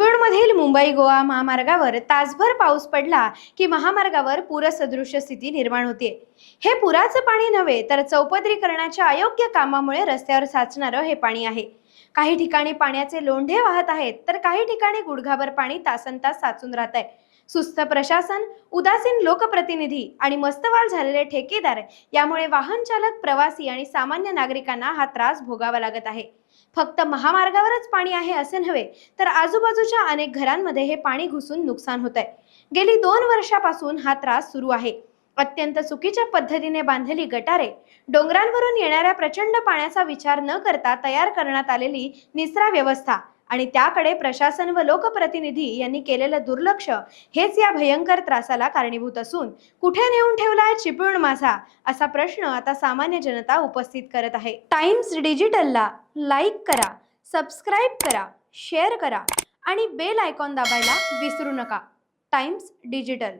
चिपळूणमधील मुंबई गोवा महामार्गावर तासभर पाऊस पडला की महामार्गावर पूरसदृश स्थिती निर्माण होते। हे पुराचं पाणी नव्हे तर चौपदरीकरणाच्या अयोग्य कामामुळे रस्त्यावर साचणारं हे पाणी आहे। काही ठिकाणी पाण्याचे लोंढे वाहत आहेत तर काही ठिकाणी गुडघाभर पाणी तासनतास साचून राहत आहे। सुस्त प्रशासन, उदासीन लोकप्रतिनिधी आणि मस्तवाल झालेले ठेकेदार यामुळे वाहन चालक, प्रवासी आणि सामान्य नागरिकांना हा त्रास भोगावा लागत आहे। फक्त महामार्गावरच पाणी आहे असे नव्हे तर आजूबाजूच्या अनेक घरांमध्ये हे पाणी घुसून नुकसान होत आहे। गेली 2 वर्षापासून हा त्रास सुरू आहे। अत्यंत चुकीच्या पद्धतीने बांधलेली गटारे, डोंगरांवरून येणाऱ्या प्रचंड पाण्याचा विचार न करता तयार करण्यात आलेली निचरा व्यवस्था आणि त्याकडे प्रशासन व लोकप्रतिनिधी यांनी केलेलं दुर्लक्ष हेच या भयंकर त्रासाला कारणीभूत असून कुठे नेऊन ठेवलाय चिपळूण माझा असा प्रश्न आता सामान्य जनता उपस्थित करत आहे। टाइम्स डिजिटलला लाईक करा, सबस्क्राईब करा, शेअर करा आणि बेल आयकॉन दाबायला विसरू नका। Times digital.